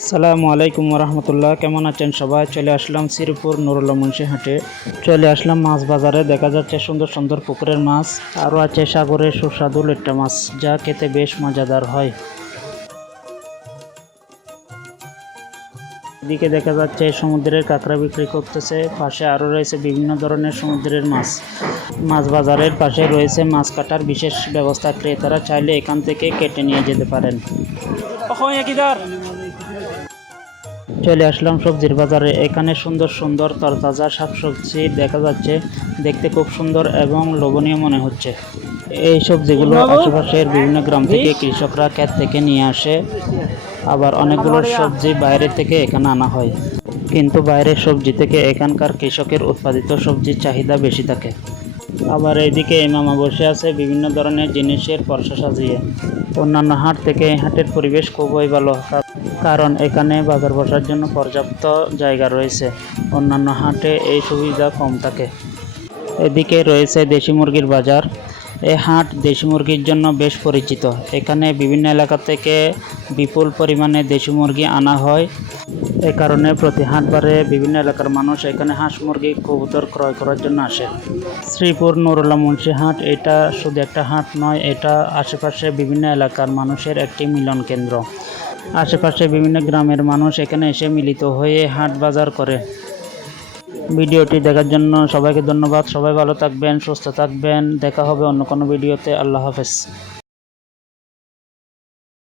আসসালামু আলাইকুম রহমতুল্লাহ। কেমন আছেন সবাই? চলে আসলাম শ্রীপুর নুরুল্লাহ মুন্সি হাটে। চলে আসলাম মাছ বাজারে। দেখা যাচ্ছে সুন্দর সুন্দর পুকুরের মাছ, আরও আছে সাগরের সুস্বাদু লেট্টা মাছ, যা খেতে বেশ মজাদার হয়। এদিকে দেখা যাচ্ছে সমুদ্রের কাঁকড়া বিক্রি করতেছে, পাশে আরও রয়েছে বিভিন্ন ধরনের সমুদ্রের মাছ। মাছ বাজারের পাশে রয়েছে মাছ কাটার বিশেষ ব্যবস্থা, ক্রেতারা চাইলে এখান থেকে কেটে নিয়ে যেতে পারেন। চলে আসলাম সবজির বাজারে। এখানে সুন্দর সুন্দর তরতাজা শাকসবজি দেখা যাচ্ছে, দেখতে খুব সুন্দর এবং লোভনীয় মনে হচ্ছে। এই সবজিগুলো আশেপাশের বিভিন্ন গ্রাম থেকে কৃষকরা ক্ষেত থেকে নিয়ে আসে, আবার অনেকগুলো সবজি বাইরে থেকে এখানে আনা হয়। কিন্তু বাইরের সবজি থেকে এখানকার কৃষকের উৎপাদিত সবজির চাহিদা বেশি থাকে। আবার এইদিকে এই মামা বসে আছে বিভিন্ন ধরনের জিনিসের পরশা সাজিয়ে। অন্যান্য হাট থেকে এই হাটের পরিবেশ খুবই ভালো, কারণ এখানে বাজার বসার জন্য পর্যাপ্ত জায়গা রয়েছে। অন্যান্য হাটে এই সুবিধা কম থাকে। এদিকে রয়েছে দেশি মুরগির বাজার। এই হাট দেশি মুরগির জন্য বেশ পরিচিত। এখানে বিভিন্ন এলাকা থেকে বিপুল পরিমাণে দেশি মুরগি আনা হয়। এ কারণে প্রতি হাটবারে বিভিন্ন এলাকার মানুষ এখানে হাঁস মুরগি কবুতর ক্রয় করার জন্য আসে। শ্রীপুর নুরুল্লাহ মুন্সি হাট এটা শুধু একটা হাট নয়, এটা আশেপাশে বিভিন্ন এলাকার মানুষের একটি মিলন কেন্দ্র। আশেপাশে বিভিন্ন গ্রামের মানুষ এখানে এসে মিলিত হয়ে হাট বাজার করে। ভিডিওটি দেখার জন্য সবাইকে ধন্যবাদ। সবাই ভালো থাকবেন, সুস্থ থাকবেন। দেখা হবে অন্য কোনো ভিডিওতে। আল্লাহ হাফেজ।